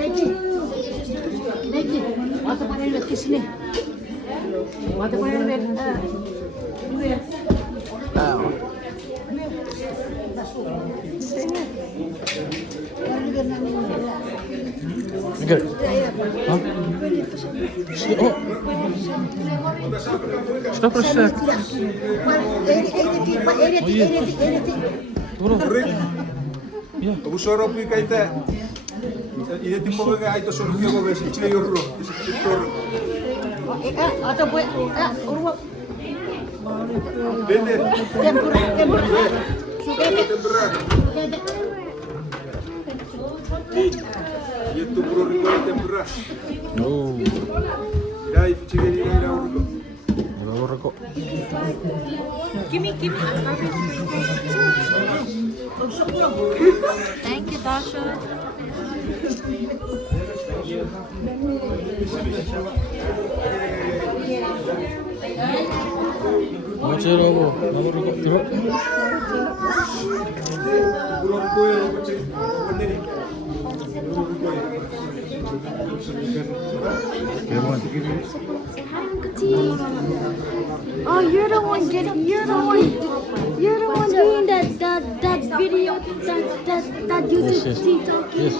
Neki, waktu panen lihat ke sini. Waktu panen lihat, dulu ya. Good. Huh? Oh. Stop for a sec. Bro. Yeah. Aku suruh pergi kaita. Ini timpo ke kaita suruh pergi ke besi cile yoro. Atau buat, urut. Bende. Tempura. Tempura. Itu bro rico tempura. Oh. Dai cile ni na urut. Bawa rokok. Give me. Thank you, Dasha. Macam bawa rokok teruk. Bro rico ya cile. Bende. Oh, you're the one doing that video, that YouTube TikTok. Yes.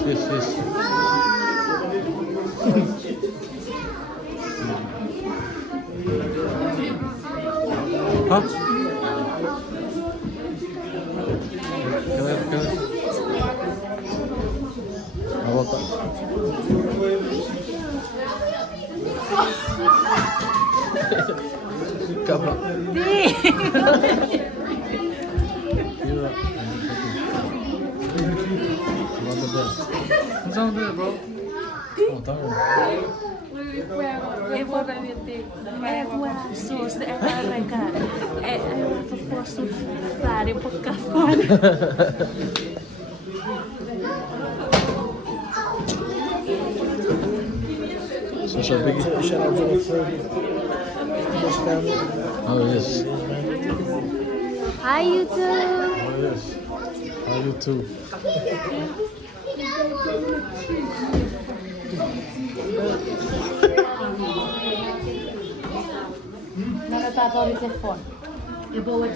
Huh? Come here. Awak tak? Kamu. What's there, bro? Oh, tahu. Eu vou ver sauce like eu vou surfar e por café. Such a biggie. Shout out to the Freddy's family. Oh, yes. Hi, YouTube. Oh, yes. How you too? Nakatato rin sa phone. Ibawat.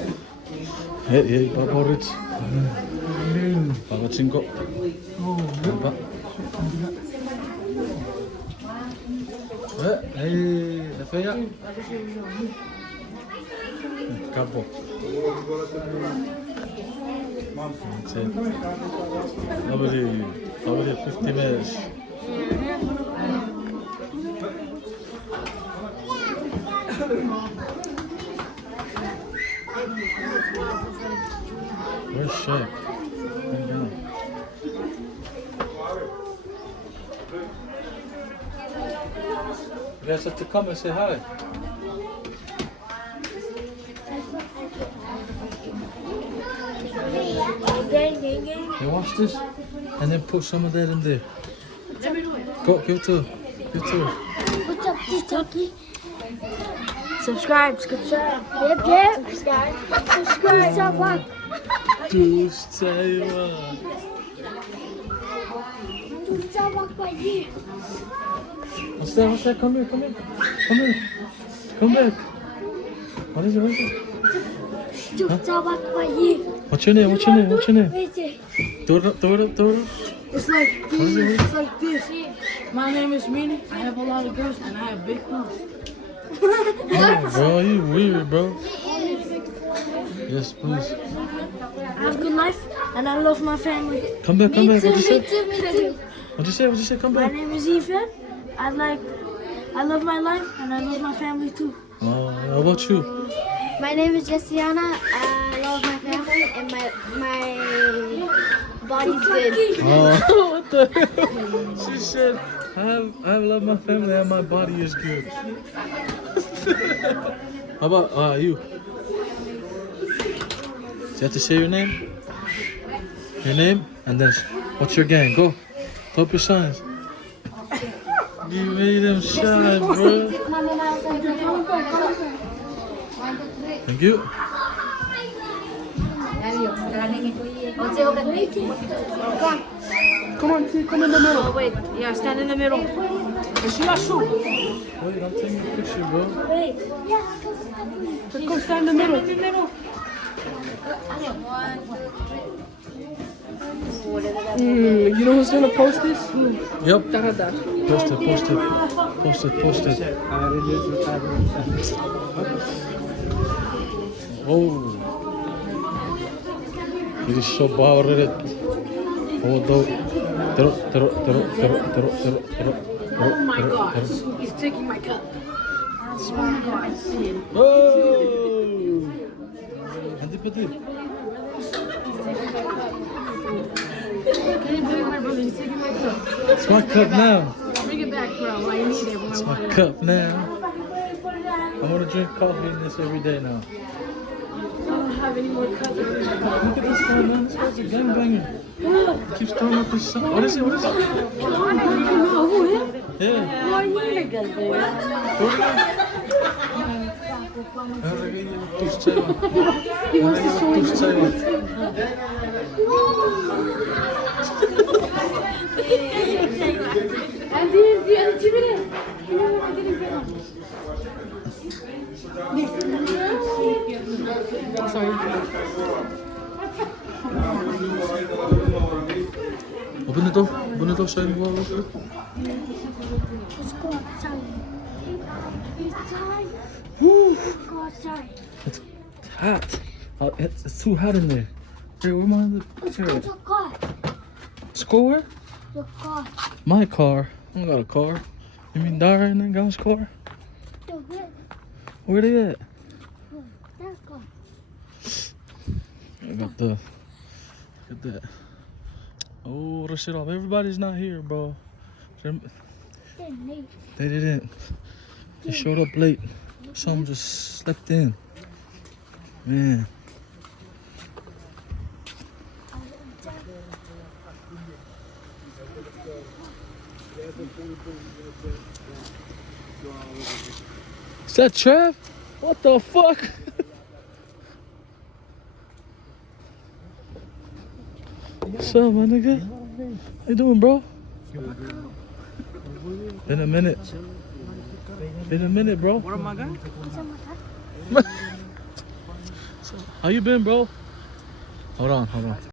Hey, favorit. Pakai singkok. Nampak? Apa ya? Kapok. Nobody 50 minutes. Where's Shaq? You guys have to come and say hi. You wash this and then put some of that in there. Go, give it to her. What's up, TikTok? Subscribe. Yep. Subscribe. Dus Taiwan. What's that? Come here. Come back. What is it? What's your name? Throw it up. It's like this. It's like this. My name is Meanie. I have a lot of girls and I have big mouth. Oh, bro, you weird, bro. Yes, please. I have a good life and I love my family. Come back. Me What'd you say? too. What'd you say? Come My back. name is Ethan. I love my life and I love my family too. How about you? My name is Jessiana. I love my family and my body's good. Oh, what the hell? She said, I love my family and my body is good. How about you? Do you have to say your name? Your name? And then what's your gang? Go. Throw up your signs. You made them shine, bro. Thank you. Come on, kid, come in the middle. Oh, wait. Yeah, stand in the middle. And she got shoot. Wait, I'm taking a picture, bro. Go stand in the middle. You know who's gonna post this? Yep. Da. Post it. Oh. It is so bad. Oh, Oh my gosh. He's taking my cup. Oh! Hadi pati. Can you believe my brother? He's taking my cup. It's my cup now. Bring it back, bro. I need it when It's I my want it. cup now. I'm gonna drink coffee in this every day now. I don't have any more cups. Look at this guy, man. This guy's a gangbanger. Keeps throwing up his son. What is it? You know who him? Yeah. Why you nigga there? He wants to show you. Open the door. Open the door. Show me what. Let's go outside. Outside. Woo! Go outside. It's hot. It's too hot in there. Hey, where my other chair? Your car. Score? Your car. My car. I don't got a car. You mean Dara and that guy's car? The red. Where they at? That car. I got the. Look at that. Oh, the shit off. Everybody's not here, bro. Then late. They didn't. They showed up late. Some just slept in. Man. Is that Trav? What the fuck? What's up, my nigga? How you doing, bro? Been a minute. Bro. What am I got? How you been, bro? Hold on.